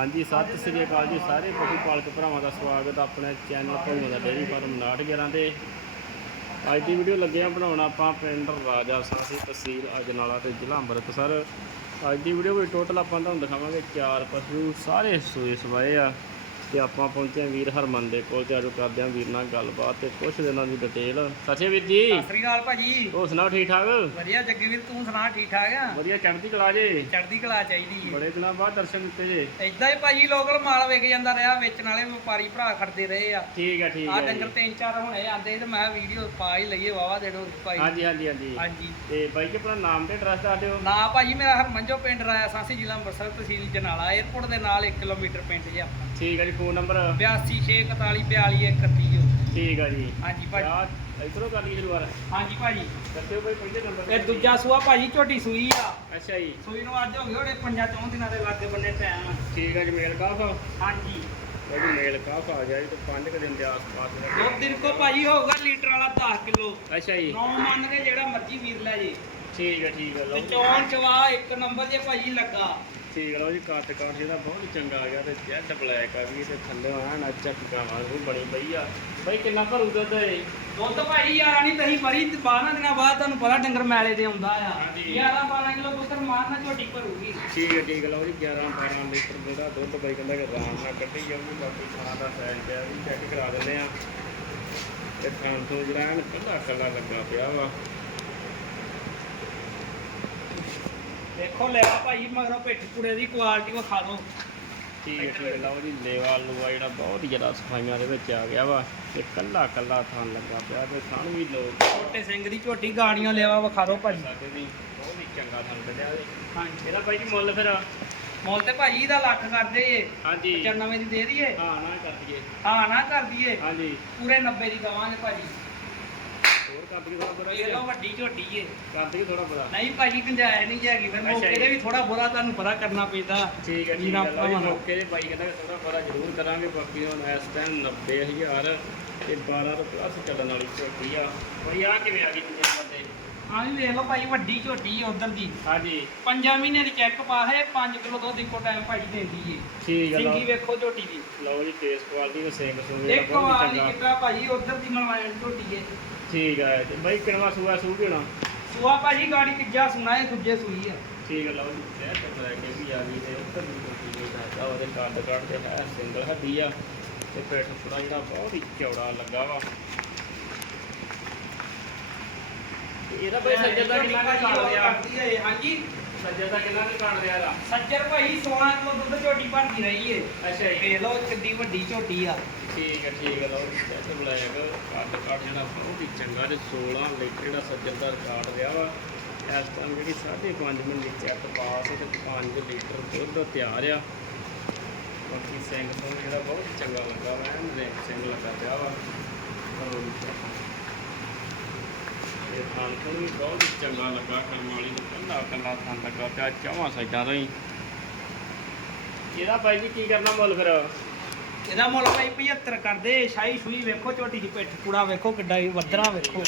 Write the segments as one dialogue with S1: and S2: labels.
S1: ਹਾਂਜੀ, ਸਤਿ ਸ੍ਰੀ ਅਕਾਲ ਜੀ ਸਾਰੇ ਪਸ਼ੂ ਪਾਲਕ ਭਰਾਵਾਂ ਦਾ ਸਵਾਗਤ ਹੈ ਆਪਣੇ ਚੈਨਲ ਭੂਮੀ ਦਾ ਡੇਅਰੀ ਫਾਰਮ 911 ਤੇ। ਅੱਜ ਦੀ ਵੀਡੀਓ ਲੱਗੇ ਆ ਬਣਾਉਣ ਆਪਾਂ ਪਿੰਡ ਰਾਜਾ ਸਾਸੀ ਤਹਿਸੀਲ ਅਜਨਾਲਾ ਤੇ ਜ਼ਿਲ੍ਹਾ ਅੰਮ੍ਰਿਤਸਰ। ਅੱਜ ਦੀ ਵੀਡੀਓ ਵਿੱਚ ਟੋਟਲ ਆਪਾਂ ਤੁਹਾਨੂੰ ਦਿਖਾਵਾਂਗੇ ਚਾਰ ਪਸ਼ੂ, ਸਾਰੇ ਸੂਏ ਸਵਾਏ ਆ। ਤੇ ਆਪਾਂ ਪਹੁੰਚੇ ਹਾਂ ਵੀਰ ਹਰਮਨ ਦੇ ਕੋਲ ਤੇ ਆਜੋ ਕਰਦੇ ਹਾਂ ਵੀਰ ਨਾਲ ਗੱਲਬਾਤ ਤੇ ਕੁਛ ਦਿਨਾਂ ਦੀ ਡਿਟੇਲ ਸੱਚੇ ਵੀਰ ਜੀ।
S2: ਸਤਿ ਸ੍ਰੀ ਅਕਾਲ ਭਾਜੀ।
S1: ਹੋਰ ਸੁਣਾਓ ਠੀਕ ਠਾਕ?
S2: ਵਧੀਆ ਜੱਗੀ ਵੀਰ ਤੂੰ ਸੁਣਾ ਠੀਕ ਠਾਕ ਆ?
S1: ਵਧੀਆ ਚੜ੍ਹਦੀ ਕਲਾ ਜੇ?
S2: ਚੜ੍ਹਦੀ ਕਲਾ ਚਾਹੀਦੀ
S1: ਬੜੇ ਦਿਨਾਂ ਬਾਅਦ ਦਰਸ਼ਨ ਦਿੱਤੇ ਜੇ।
S2: ਏਦਾਂ ਹੀ ਭਾਜੀ ਲੋਕਲ ਮਾਲ ਵਿਕ ਜਾਂਦਾ ਰਿਹਾ ਵੇਚਣ ਵਾਲੇ ਵਪਾਰੀ ਭਰਾ ਖੜਦੇ ਰਹੇ ਆ।
S1: ਠੀਕ ਹੈ ਠੀਕ
S2: ਆ
S1: ਹੈ
S2: ਡੰਗਰ। ਤਿੰਨ ਚਾਰ ਹੁਣੇ ਆਂਦੇ ਤੇ ਮੈਂ ਵੀਡੀਓ ਪਾ ਹੀ ਲਈਏ ਵਾਵਾ ਦੇਣੋ ਭਾਈ।
S1: ਹਾਂਜੀ ਹਾਂਜੀ ਹਾਂਜੀ।
S2: ਹਾਂਜੀ।
S1: ਤੇ ਬਾਈ ਜੀ ਆਪਣਾ ਨਾਮ ਤੇ ਐਡਰੈਸ ਦੱਸ ਦਿਓ।
S2: ਨਾ ਭਾਜੀ ਮੇਰਾ ਹਰਮੰਜੋ ਪਿੰਡ ਰਾਇਆ ਸਾਸੀ ਜ਼ਿਲ੍ਹਾ ਅੰਮ੍ਰਿਤਸਰ ਤਹਿਸੀਲ ਜਨਾਲਾ 에ਅਰਪੋਰਟ ਦੇ ਨਾਲ 1 ਕਿਲੋਮੀਟਰ ਪਿੰਡ ਜੇ ਆਪਣਾ।
S1: ਠੀਕ ਹੈ ਜੀ ਫੋਨ ਨੰਬਰ?
S2: 8264422131
S1: ਠੀਕ ਹੈ ਜੀ।
S2: ਹਾਂਜੀ ਭਾਜੀ।
S1: ਯਾਰ ਇਧਰੋਂ ਕਰ ਲਈ ਸ਼ੁਰੂਆਤ।
S2: ਹਾਂਜੀ ਭਾਜੀ।
S1: ਹੋ ਬਾਈ ਪਹਿਲੇ ਨੰਬਰ
S2: ਇਹ ਦੂਜਾ ਸੂਆ ਭਾਜੀ ਝੋਟੀ ਸੂਈ ਆ।
S1: ਅੱਛਾ ਜੀ।
S2: ਸੂਈ ਨੂੰ ਅੱਜ ਹੋ ਗਏ ਉਹਦੇ ਪੰਜਾਂ ਚੌਂ ਦਿਨਾਂ ਦੇ ਲਾਗੇ ਬੰਨੇ ਟਾਈਮ
S1: ਠੀਕ ਹੈ ਜੀ ਮੇਲ ਕਾਫ
S2: ਹਾਂਜੀ।
S1: ਜੀ ਮੇਲ ਕਾਫ ਆ ਗਿਆ ਜੀ ਤੇ 5 ਦਿਨ ਦੇ ਆਸ-ਪਾਸ ਦਾ।
S2: ਦਿਨ ਕੋ ਭਾਜੀ ਹੋਊਗਾ ਲੀਟਰ ਵਾਲਾ 10 ਕਿਲੋ।
S1: ਅੱਛਾ ਜੀ।
S2: ਨੌ ਮੰਨ ਕੇ ਜਿਹੜਾ ਮਰਜ਼ੀ ਵੀਰ ਲੈ ਜੇ।
S1: ਠੀਕ ਹੈ ਠੀਕ ਹੈ
S2: ਤੇ
S1: ਲਓ।
S2: ਚੌਣ ਚਵਾ ਇੱਕ ਨੰਬਰ ਜੇ ਭਾਜੀ ਲੱਗਾ।
S1: ਠੀਕ ਲਓ ਜੀ ਕੱਟ ਕੱਟ ਜਿਹਦਾ ਬਹੁਤ ਚੰਗਾ ਆ ਗਿਆ ਤੇ ਜੈਡ ਬਲੈਕ ਆ ਵੀ ਤੇ ਥੱਲੇ ਆ ਨਾ ਚੱਕ ਕਾਵਾਂ ਉਹ ਬਣੀ ਪਈ ਆ। ਬਾਈ ਕਿੰਨਾ ਭਰੂ ਦੁੱਧ ਹੈ
S2: ਦੁੱਧ ਭਾਜੀ ਯਾਰਾਂ ਨਹੀਂ ਤਹੀਂ ਤੇ 12 ਦਿਨਾਂ ਬਾਅਦ ਤੁਹਾਨੂੰ ਪਤਾ ਡੰਗਰ ਮੈਲੇ ਤੇ ਆਉਂਦਾ ਆ।
S1: ਹਾਂਜੀ।
S2: 11 12 ਕਿਲੋ ਪੁੱਤਰ ਮਾਰਨਾ ਝੋਟੀ ਭਰੂਗੀ।
S1: ਠੀਕ ਹੈ ਠੀਕ ਲਓ ਜੀ 11 12 ਲੀਟਰ ਜਿਹੜਾ ਦੁੱਧ ਬਾਈ ਕਹਿੰਦਾ ਕਿ ਆਰਾਮ ਨਾਲ ਕੱਢੀ ਜਾਊਗੀ ਬਾਕੀ ਖਾਣਾ ਦਾ ਸਾਈਜ਼ ਪਿਆ ਵੀ ਚੈੱਕ ਕਰਾ ਦਿੰਦੇ ਆ। ਤੇ ਖਾਣ ਤੋਂ ਜਿਹੜਾ ਕੱਲਾ ਕੱਲਾ ਲੱਗਾ ਪਿਆ ਵਾ।
S2: ਦੇਖੋ ਲੈ ਭਾਜੀ ਮਗਰੋਂ ਪਿੱਠ ਕੁੜੇ ਦੀ ਕੁਆਲਿਟੀ ਵਿਖਾ ਦਿਓ।
S1: ਠੀਕ ਹੈ ਠੀਕ ਹੈ ਲਓ ਜੀ ਲੇਵਾ ਲੂਆ ਜਿਹੜਾ ਬਹੁਤ ਹੀ ਜ਼ਿਆਦਾ ਸਫਾਈਆਂ ਦੇ ਵਿੱਚ ਆ ਗਿਆ ਵਾ ਤੇ ਕੱਲਾ ਕੱਲਾ ਥਾਂ ਲੱਗਾ ਪਿਆ ਤੇ ਥਣ ਵੀ ਲੋਕ
S2: ਛੋਟੇ ਸਿੰਘ ਦੀ ਝੋਟੀ ਗਾੜੀਆਂ ਲਿਆਵਾ ਵਿਖਾ ਦਿਓ ਭਾਜੀ
S1: ਸਾਡੇ ਵੀ ਬਹੁਤ ਹੀ ਚੰਗਾ ਥਣ ਕੱਢਿਆ ਤੇ
S2: ਹਾਂਜੀ।
S1: ਇਹਦਾ ਬਾਈ ਜੀ ਮੁੱਲ ਫਿਰ
S2: ਮੁੱਲ ਤੇ ਭਾਜੀ ਦਾ ਲੱਖ ਕਰਦੇ ਏ
S1: ਹਾਂਜੀ।
S2: 95 ਦੀ ਦੇ ਦਈਏ।
S1: ਹਾਂ ਨਾ ਕਰ ਦਈਏ।
S2: ਹਾਂ ਨਾ ਕਰ ਦਈਏ।
S1: ਹਾਂਜੀ।
S2: ਪੂਰੇ 90 ਦੀ ਦਵਾਂਗੇ ਭਾਜੀ
S1: ਹੋਰ ਕਰ ਦਈਏ ਥੋੜਾ ਬੜਾ
S2: ਇਹ ਲੋ ਵੱਡੀ ਝੋਟੀ ਏ।
S1: ਕਰ ਦਈਏ ਥੋੜਾ ਬੜਾ
S2: ਨਹੀਂ ਭਾਜੀ ਗੁੰਜਾਇਸ਼ ਨਹੀਂ ਹੈਗੀ। ਫਿਰ ਮੌਕੇ। ਤੇ ਵੀ ਥੋੜਾ ਬੁਰਾ ਤੁਹਾਨੂੰ ਪਤਾ ਕਰਨਾ ਪੈਂਦਾ।
S1: ਠੀਕ ਹੈ ਠੀਕ ਹੈ। ਲਓ ਜੀ
S2: ਨੂੰ।
S1: ਮੌਕੇ ਦੇ ਬਾਈ ਕਹਿੰਦਾ ਥੋੜਾ ਬੜਾ ਜ਼ਰੂਰ ਕਰਾਂਗੇ। ਬਾਕੀ ਹੁਣ ਇਸ ਟਾਈਮ 90000 ਤੇ 12 ਤੋਂ ਪਲੱਸ ਚੱਲਣ ਵਾਲੀ ਝੋਟੀ ਆ। ਬਈ ਆ ਕਿਵੇਂ ਆ ਗਈ ਦੂਜੇ ਨੰਬਰ ਤੇ?
S2: ਹਾਂ ਵੀ ਵੇਖ ਲਓ ਭਾਜੀ ਵੱਡੀ ਝੋਟੀ ਉਧਰ ਦੀ।
S1: ਹਾਂਜੀ।
S2: ਪੰਜਾਂ ਮਹੀਨੇ ਦੀ ਚੈੱਕ ਪਾ ਹੈ 5 ਕਿਲੋ ਦੁੱਧ ਇੱਕੋ ਟਾਈਮ ਭਾਜੀ ਦਿੰਦੀ ਏ।
S1: ਠੀਕ ਹੈ
S2: ਸਿੰਗੀ ਵੇਖੋ ਝੋਟੀ ਦੀ।
S1: ਲਓ ਜੀ ਫੇਸ ਕੁਆਲਿਟੀ ਤੇ ਸੇਮ ਸੂਗੇ
S2: ਇੱਕ ਵਾਰ ਨਹੀਂ ਕਿਤਾ ਭਾਜੀ ਉਧਰ ਦੀ ਮਲਵਾਇਣ ਝੋਟੀ ਏ।
S1: ਠੀਕ ਹੈ ਤੇ ਬਾਈ ਕਿਣਵਾ ਸੂਆ ਸੂ ਹੋਣਾ
S2: ਸੁਆ ਭਾਜੀ ਗਾੜੀ ਤੀਜਾ ਸੁਣਾ ਏ ਦੂਜੇ ਸੂਈ ਆ।
S1: ਠੀਕ ਹੈ ਲਓ ਜੀ ਸਹਿ ਤੇ ਲੈ ਕੇ ਵੀ ਆ ਗਈ ਤੇ ਉੱਧਰ ਵੀ ਕੋਈ ਨਹੀਂ ਦੱਸਦਾ ਉਹਦੇ ਕੱਦ ਕੱਦ ਤੇ ਹੈ ਸਿੰਗਲ ਹੱਡੀ ਆ ਤੇ ਪੇਟ ਥੋੜਾ ਜਿਹੜਾ ਬਹੁਤ ਹੀ ਚੌੜਾ ਲੱਗਾ ਵਾ। ਇਹਦਾ ਬਾਈ ਸੱਜਰ ਦਾ ਕਿੰਨਾ ਕੁ ਕਾਣ ਰਿਹਾ
S2: ਕਰਦੀ ਏ ਹਾਂਜੀ?
S1: ਸੱਜਰ ਦਾ ਕਿੰਨਾ ਕੁ ਕਾਣ ਰਿਹਾ ਦਾ
S2: ਸੱਜਰ ਭਾਈ 16 ਕਿਲੋ ਦੁੱਧ ਝੋਟੀ ਭਰਦੀ ਰਹੀ ਏ।
S1: ਅੱਛਾ ਜੀ।
S2: ਵੇਖ ਲਓ ਕਿੱਡੀ ਵੱਡੀ ਝੋਟੀ ਆ।
S1: ਠੀਕ ਹੈ ਠੀਕ ਹੈ ਲਓ ਜੀ ਸਹਿ ਤੇ ਬਲੈਕ ਕੱਦ ਕੱਦ ਜਿਹੜਾ ਬਹੁਤ ਹੀ ਚੰਗਾ ਤੇ 16 ਲੀਟਰ ਜਿਹੜਾ ਸੱਜਰ ਦਾ ਰਿਕਾਰਡ ਰਿਹਾ ਵਾ ਇਸ ਟਾਈਮ ਜਿਹੜੀ 5.5 ਮਹੀਨੇ ਚੈੱਕ ਪਾਸ ਤੇ 5 ਲੀਟਰ ਦੁੱਧ ਤਿਆਰ ਆ। ਬਾਕੀ ਸਿੰਘ ਤੋਂ ਜਿਹੜਾ ਬਹੁਤ ਚੰਗਾ ਲੱਗਾ ਵਾ ਰੈਂਕ ਸਿੰਘ ਲੱਗਾ ਪਿਆ ਵਾ। ਕਰੋ ਜੀ check। ਇਹ ਥਾਂ ਤੋਂ ਵੀ ਬਹੁਤ ਚੰਗਾ ਲੱਗਾ ਕਰਮ ਵਾਲੀ ਨੂੰ ਕੱਲਾ ਕੱਲਾ ਥਾਂ ਲੱਗਾ ਪਿਆ ਚੌਵਾਂ ਸਾਈਡਾਂ ਤੋਂ ਹੀ ਇਹਦਾ ਬਾਈ ਜੀ ਕੀ ਕਰਨਾ ਮੁੱਲ ਫਿਰ?
S2: ਇਹਦਾ ਮੁੱਲ ਭਾਈ 75 ਕਰਦੇ ਸ਼ਾਹੀ ਸ਼ੂਈ ਵੇਖੋ ਝੋਟੀ ਦੀ ਪਿੱਠ ਕੂੜਾ ਵੇਖੋ ਕਿੱਡਾ ਹੀ ਵੱਧਰਾ ਵੇਖੋ।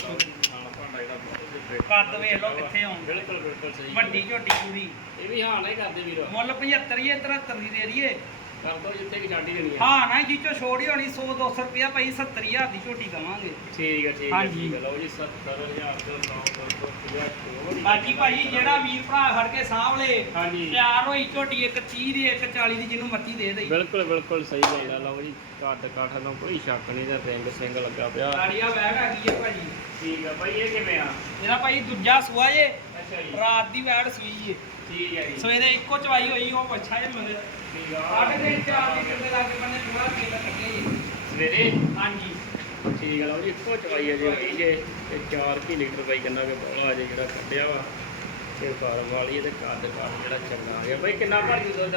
S2: ਕੱਦ ਵੇਖ ਲਓ ਕਿੱਥੇ ਆਉਣ
S1: ਬਿਲਕੁਲ ਬਿਲਕੁਲ ਸਹੀ
S2: ਵੱਡੀ ਝੋਟੀ ਪੂਰੀ।
S1: ਇਹ ਵੀ ਹਾਂ ਨਹੀਂ ਕਰਦੇ ਵੀਰ।
S2: ਮੁੱਲ 75 ਹੀ 73 ਦੀ ਦੇ ਦਈਏ।
S1: ਕਰ ਦੋ ਜਿੱਥੇ ਵੀ ਛਾਡੀ ਦੇਣੀ ਹੈ
S2: ਹਾਂ ਨਾ ਜੀ ਚੋ ਛੋੜ ਹੋਣੀ 100 200 ਰੁਪਿਆ ਭਾਈ 70000 ਦੀ ਝੋਟੀ ਦਵਾਂਗੇ।
S1: ਠੀਕ ਹੈ ਠੀਕ ਹੈ
S2: ਹਾਂਜੀ।
S1: ਠੀਕ ਹੈ ਲਓ ਜੀ 70000 ਤੋਂ 900
S2: ਬਾਕੀ ਭਾਈ ਜਿਹੜਾ ਵੀਰ ਭਰਾ ਫੜ ਕੇ ਸਾਹਮਣੇ
S1: ਹਾਂਜੀ
S2: ਤਿਆਰ ਹੋਈ ਝੋਟੀ ਇੱਕ 30 ਦੀ ਇੱਕ 40 ਦੀ ਜਿਹਨੂੰ ਮਰਜ਼ੀ ਦੇ ਦੇਈ।
S1: ਬਿਲਕੁਲ ਬਿਲਕੁਲ ਸਹੀ ਗੱਲ ਹੈ ਲਓ ਜੀ ਕੱਦ ਕਾਠ ਨਾਲ ਕੋਈ ਸ਼ੱਕ ਨਹੀਂ ਤੇ ਰਿੰਗ ਸਿੰਘ ਲੱਗਾ ਪਿਆ।
S2: ਗਾੜੀਆ ਬੈਗ ਆ ਗਈ ਹੈ ਭਾਜੀ
S1: ਠੀਕ ਹੈ ਭਾਈ ਇਹ ਕਿਵੇਂ ਆ?
S2: ਇਹਦਾ ਭਾਈ ਦੂਜਾ ਸੂਆ ਜੇ।
S1: ਅੱਛਾ ਜੀ।
S2: ਰਾਤ ਦੀ ਵੈੜ ਸੂਈ ਏ
S1: ਠੀਕ ਹੈ ਜੀ।
S2: ਸਵੇਰੇ ਇੱਕੋ ਚਵਾਈ ਹੋਈ ਉਹ ਬੱਚਾ ਜੇ ਮਗਰ
S1: ਠੀਕ ਆ।
S2: ਆਠ ਦਿਨ ਚਾਰ ਦਿਨ ਕਿੰਨੇ ਲੱਗੇ ਬੰਨੇ ਥੋੜਾ ਕੇਲਾ ਕੱਟਿਆ ਜੀ।
S1: ਸਵੇਰੇ?
S2: ਹਾਂਜੀ।
S1: ਠੀਕ ਹੈ ਲਓ ਜੀ ਇੱਕੋ ਚਵਾਈ ਹੈ ਜੀ ਹੋਈ ਜੇ ਤੇ 4 ਕੀ ਲੀਟਰ ਬਾਈ ਕਹਿੰਦਾ ਕਿ ਬੋਲਾ ਜੇ ਜਿਹੜਾ ਕੱਢਿਆ ਵਾ ਤੇ ਫਾਰਮ ਵਾਲੀ ਇਹਦੇ ਕੱਦ ਕਾਠ ਜਿਹੜਾ ਚੰਗਾ ਆ ਗਿਆ। ਬਾਈ ਕਿੰਨਾ ਭਰ ਦੀ ਦੁੱਧ?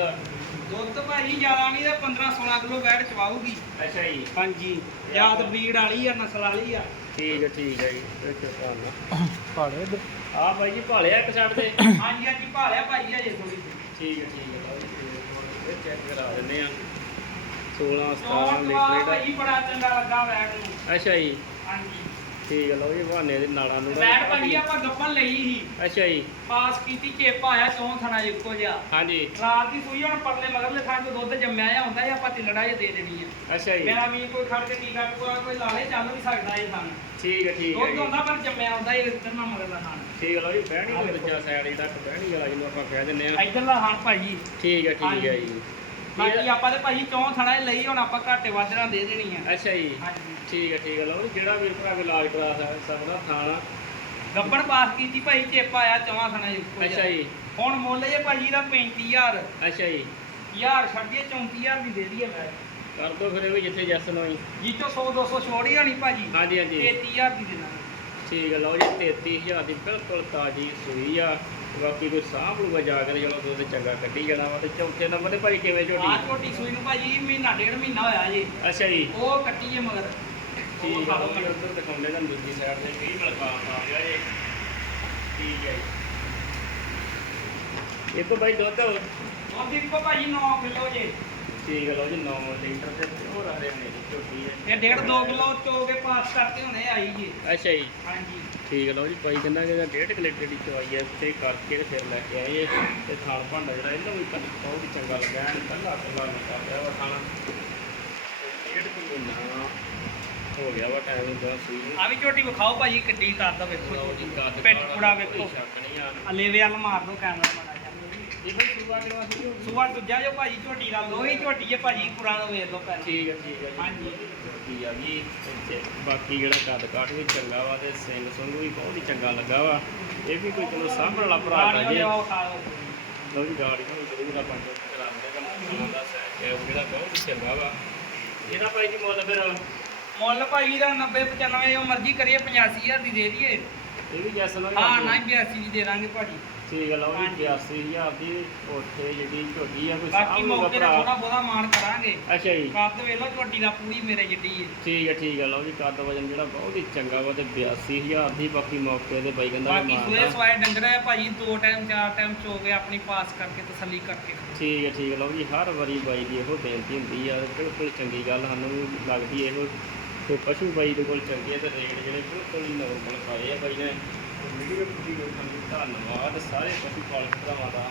S2: ਦੁੱਧ ਭਾਜੀ ਜ਼ਿਆਦਾ ਨਹੀਂ ਤੇ 15 16 ਕਿਲੋ ਵੈੜ ਚਵਾਊਗੀ।
S1: ਅੱਛਾ ਜੀ।
S2: ਹਾਂਜੀ। ਯਾਦ ਬਰੀਡ ਵਾਲੀ ਆ ਨਸਲ ਵਾਲੀ ਆ।
S1: ਠੀਕ ਹੈ ਠੀਕ ਹੈ ਜੀ। ਦੇਖੋ ਭਾਣਾ
S2: ਭਾੜੇ
S1: ਆ ਬਾਈ ਜੀ ਭਾਲਿਆ ਇੱਕ ਸਾਈਡ ਤੇ
S2: ਹਾਂਜੀ ਹਾਂਜੀ ਭਾਲਿਆ ਭਾਈ ਅਜੇ ਥੋੜੀ
S1: ਠੀਕ ਹੈ ਠੀਕ ਹੈ ਚੈੱਕ ਕਰਾ ਦਿੰਦੇ ਆ 16 17
S2: ਚੌਂਕ
S1: ਲੀਟਰ
S2: ਭਾਈ ਬੜਾ ਚੰਗਾ ਲੱਗਾ ਵੈੜ ਨੂੰ।
S1: ਅੱਛਾ ਜੀ।
S2: ਹਾਂਜੀ।
S1: ਠੀਕ ਹੈ ਲਓ ਜੀ ਬਹਾਨੇ ਦੇ ਨਾਲਾਂ ਨੂੰ
S2: ਬੈਠ ਭਾਜੀ ਆਪਾਂ ਗੱਪਨ ਲਈ ਸੀ
S1: ਅੱਛਾ ਜੀ।
S2: ਪਾਸ ਕੀਤੀ ਚੇਪਾ ਆਇਆ ਚੌਂ ਥਣਾ ਇੱਕੋ ਜਿਹਾ।
S1: ਹਾਂਜੀ।
S2: ਰਾਤ ਦੀ ਸੂਈ ਹੁਣ ਪਰਲੇ ਮਗਰਲੇ ਥਾਂ ਤੋਂ ਦੁੱਧ ਜੰਮਿਆ ਆ ਹੁੰਦਾ ਇਹ ਆਪਾਂ ਤਿਲੜਾ ਜਿਹਾ ਦੇ ਦੇਣੀ ਆ।
S1: ਅੱਛਾ ਜੀ।
S2: ਮੇਰਾ ਵੀ ਕੋਈ ਖੜ ਕੇ ਟੀਕਾ ਟੂਕਾ ਕੋਈ ਲਾ ਲੇ ਚੱਲ ਵੀ ਸਕਦਾ ਇਹ ਥਾਂ।
S1: ਠੀਕ ਹੈ ਠੀਕ ਹੈ
S2: ਦੁੱਧ
S1: ਜੀ।
S2: ਹੁੰਦਾ ਪਰ ਜੰਮਿਆ ਹੁੰਦਾ ਇਹ ਇੱਧਰ ਨਾ ਮਗਰਲਾ ਥਾਂ।
S1: ਠੀਕ ਹੈ ਲਓ ਜੀ ਬਹਿਣੀ ਵਾਲਾ ਦੂਜਾ ਸਾਈਡ ਜਿਹੜਾ ਬਹਿਣੀ ਵਾਲਾ ਜਿਹਨੂੰ ਆਪਾਂ ਕਹਿ ਦਿੰਦੇ ਆ।
S2: ਇੱਧਰਲਾ ਥਾਂ ਭਾਜੀ।
S1: ਠੀਕ ਹੈ ਠੀਕ ਹੈ ਜੀ।
S2: ਬਾਕੀ ਆਪਾਂ ਤੇ ਭਾਜੀ ਚੌਂ ਥਣਾ ਲਈ ਹੁਣ ਆਪਾਂ ਘਾਟੇ ਵਾਧਰਾਂ ਦੇ ਦੇਣੀ ਆ।
S1: ਅੱਛਾ ਜੀ।
S2: ਹਾਂਜੀ।
S1: ਠੀਕ ਹੈ ਠੀਕ ਹੈ ਲਓ ਜੀ ਜਿਹੜਾ ਵੀਰ ਭਰਾ ਕੋਈ ਇਲਾਜ ਕਰਾ ਸਕ- ਸਕਦਾ ਥਾਣਾ।
S2: ਗੱਬੜ ਪਾਸ ਕੀਤੀ ਭਾਈ ਚੇਪਾ ਆਇਆ ਚੌਂ ਥਣਾ ਜਿਹਾ
S1: ਅੱਛਾ ਜੀ।
S2: ਹੁਣ ਮੁੱਲ ਇਹ ਭਾਜੀ ਦਾ 35000
S1: ਅੱਛਾ ਜੀ।
S2: ਯਾਰ ਛੱਡ ਦਈਏ 34000 ਦੀ ਦੇ ਦਈਏ ਮੈਂ।
S1: ਕਰ ਦੋ ਫਿਰ ਇਹ ਵੀ ਜਿੱਥੇ ਜੈਸਨ ਹੋਈ
S2: ਜੀ ਤੋਂ 100 200 ਛੋੜ ਹੋਣੀ ਭਾਜੀ।
S1: ਹਾਂਜੀ ਹਾਂਜੀ।
S2: 33000 ਦੀ ਦੇਣਾ
S1: ਠੀਕ ਹੈ ਲਓ ਜੀ 33000 ਦੀ ਬਿਲਕੁਲ ਤਾਜੀ ਸੂਈ ਆ। ਬਾਕੀ ਕੋਈ ਸਾਂਭ ਲੂਗਾ ਜਾ ਕੇ ਚਲੋ ਦੁੱਧ ਚੰਗਾ ਕੱਢੀ ਜਾਣਾ ਵਾ ਤੇ ਚੌਥੇ ਨੰਬਰ ਤੇ ਭਾਈ ਕਿਵੇਂ ਝੋਟੀ?
S2: ਝੋਟੀ ਸੂਈ ਨੂੰ ਭਾਜੀ ਮਹੀਨਾ ਡੇਢ ਮਹੀਨਾ ਹੋਇਆ ਜੀ।
S1: ਅੱਛਾ ਜੀ।
S2: ਉਹ ਕੱਟੀ ਜੇ ਮਗਰ
S1: ਠੀਕ
S2: ਉਹ
S1: ਹੈ
S2: ਖਾਓ
S1: ਲਓ ਜੀ ਉੱਧਰ ਦਿਖਾਉਂਦੇ ਤੁਹਾਨੂੰ ਦੂਜੀ ਸਾਈਡ ਤੇ ਕੀ ਮਲਕਾ ਆ ਗਿਆ ਜੀ ਠੀਕ ਹੈ ਜੀ। ਇਹ ਤੋਂ ਭਾਈ ਦੁੱਧ।
S2: ਉਹ ਦੇਖੋ ਭਾਜੀ 9 ਕਿਲੋ ਜੇ।
S1: ਠੀਕ ਹੈ ਲਓ ਜੀ 9 ਲੀਟਰ ਤੇ ਹੋਰ ਆ ਰਹੇ ਨੇ ਜੀ ਝੋਟੀ ਹੈ
S2: ਇਹ ਡੇਢ 2 ਕਿਲੋ ਚੋ ਕੇ ਪਾਸ ਕਰਕੇ ਹੁਣੇ ਆਈ ਜੀ।
S1: ਅੱਛਾ ਜੀ।
S2: ਹਾਂਜੀ।
S1: ਠੀਕ ਹੈ ਲਓ ਜੀ ਭਾਈ ਕਹਿੰਦਾ ਕਿ ਡੇਢ ਕਿਲੋ ਦੀ ਚਵਾਈ ਹੈ ਉੱਥੇ ਕਰਕੇ ਤੇ ਫਿਰ ਲੈ ਕੇ ਆਏ ਤੇ ਥਾਲ ਭਾਂਡਾ ਜਿਹੜਾ ਇਹਨੂੰ ਵੀ ਕੱਲ ਬਹੁਤ ਹੀ ਚੰਗਾ ਲੱਗਾ ਐਨ ਕੱਲਾ ਕੱਲਾ ਲੱਗਾ ਪਿਆ ਵਾ ਖਾਣਾ ਤੇ ਡੇਢ ਕਿਲੋ ਨਾ ਹੋ ਗਿਆ ਵਾ ਟਾਈਮ ਦਾ ਸੂਈ ਨੂੰ
S2: ਆ ਵੀ ਝੋਟੀ ਵਿਖਾਓ ਭਾਜੀ ਕਿੱਡੀ ਕਰਦਾ ਵੇਖੋ ਝੋਟੀ। ਪੂੜਾ
S1: ਕੋਈ
S2: ਵੇਖੋ। ਅਲੇਵੇ ਵੱਲ ਮਾਰ ਦੋ ਕੈਮਰਾ ਮਾੜਾ
S1: ਭਾਈ ਸੂਆ ਕਿਲੋ ਸੀ
S2: ਸੁਆ ਦੂਜਾ ਜੋ ਭਾਜੀ ਝੋਟੀ ਦਾ ਲੋਹੀ ਝੋਟੀ ਹੈ ਭਾਜੀ ਕੁੜਾ ਨੂੰ ਵੇਖ ਲਓ ਪਹਿਲਾਂ।
S1: ਠੀਕ ਹੈ ਠੀਕ ਹੈ ਜੀ।
S2: ਹਾਂਜੀ।
S1: ਝੋਟੀ ਆ ਗਈ ਤੇ ਬਾਕੀ ਜਿਹੜਾ ਕੱਦ ਕਾਠ ਵੀ ਚੰਗਾ ਵਾ ਤੇ ਸਿੰਘ ਸੁੰਗ ਵੀ ਬਹੁਤ ਹੀ ਚੰਗਾ ਲੱਗਾ ਵਾ। ਇਹ ਵੀ ਕੋਈ ਚਲੋ ਸਾਂਭਣ ਵਾਲਾ ਭਰਾ ਦਾ
S2: ਰਾਣੀਓ
S1: ਜੇ।
S2: ਲਿਆਓ ਖਾ ਲਓ।
S1: ਲਓ ਜੀ ਗਾੜੀ ਨੂੰ ਜਿਹੜੀ ਮੇਰਾ ਪੰਜ ਕਰਾਉਂਦੇ ਕੰਮ ਦਾ ਸੈਟ ਹੈ ਉਹ ਜਿਹੜਾ ਬਹੁਤ ਹੀ ਚੰਗਾ ਵਾ। ਇਹਦਾ ਭਾਈ ਜੀ ਮੁੱਲ ਫਿਰ?
S2: ਮੁੱਲ ਭਾਜੀ ਦਾ 90 95 ਜੋ ਮਰਜ਼ੀ ਕਰੀਏ 85000 ਦੀ ਦੇ ਦਈਏ।
S1: ਇਹ ਵੀ ਜੈਸ ਨਾਲ
S2: ਹਾਂ ਨਾ 82 ਦੀ ਦੇ ਦਾਂਗੇ ਭਾਜੀ।
S1: ਠੀਕ ਹੈ ਲਓ ਜੀ
S2: ਹਾਂਜੀ।
S1: 82000 ਦੀ ਉੱਥੇ ਜਿਹੜੀ ਝੋਟੀ ਆ ਕੋਈ
S2: ਬਾਕੀ
S1: ਸਾਂਭ ਲਊਗਾ
S2: ਮੌਕੇ ਤੇ
S1: ਭਰਾ।
S2: ਥੋੜਾ ਬਹੁਤਾ ਮਾਣ ਕਰਾਂਗੇ।
S1: ਅੱਛਾ ਜੀ।
S2: ਕੱਦ ਵੇਖ ਲਓ ਝੋਟੀ ਦਾ ਪੂਰੀ ਮੇਰੇ ਜਿੱਡੀ ਹੈ।
S1: ਠੀਕ ਹੈ ਠੀਕ ਹੈ ਲਓ ਜੀ ਕੱਦ ਵਜਨ ਜਿਹੜਾ ਬਹੁਤ ਹੀ ਚੰਗਾ ਵਾ ਤੇ 82000 ਦੀ ਬਾਕੀ ਮੌਕੇ ਤੇ ਬਾਈ ਕਹਿੰਦਾ
S2: ਬਾਕੀ
S1: ਮੈਂ
S2: ਸੂਏ
S1: ਮਾਰਦਾ।
S2: ਸਵਾਏ ਡੰਗਰ ਹੈ ਭਾਜੀ ਦੋ ਟਾਈਮ ਚਾਰ ਟਾਈਮ ਚੋ ਕੇ ਆਪਣੀ ਪਾਸ ਕਰਕੇ ਤਸੱਲੀ ਕਰਕੇ
S1: ਠੀਕ ਹੈ ਠੀਕ ਹੈ ਲਓ ਜੀ ਹਰ ਵਾਰੀ ਬਾਈ ਦੀ ਇਹੋ ਬੇਨਤੀ ਹੁੰਦੀ ਆ ਤੇ ਬਿਲਕੁਲ ਚੰਗੀ ਗੱਲ ਸਾਨੂੰ ਲੱਗਦੀ ਇਹੋ ਤੇ ਪਸ਼ੂ ਬਾਈ ਦੇ ਕੋਲ ਚੰਗੇ ਆ ਤੇ ਰੇਟ ਜਿਹੜੇ ਬਿਲਕੁਲ ਹੀ ਨੋਰਮਲ ਪਾਏ ਆ ਬਾਈ ਨੇ। ਵੀਡੀਓ ਪੂਰੀ ਵੇਖਣ ਲਈ ਧੰਨਵਾਦ, ਸਾਰੇ ਪਸ਼ੂ ਪਾਲਕ ਭਰਾਵਾਂ ਦਾ।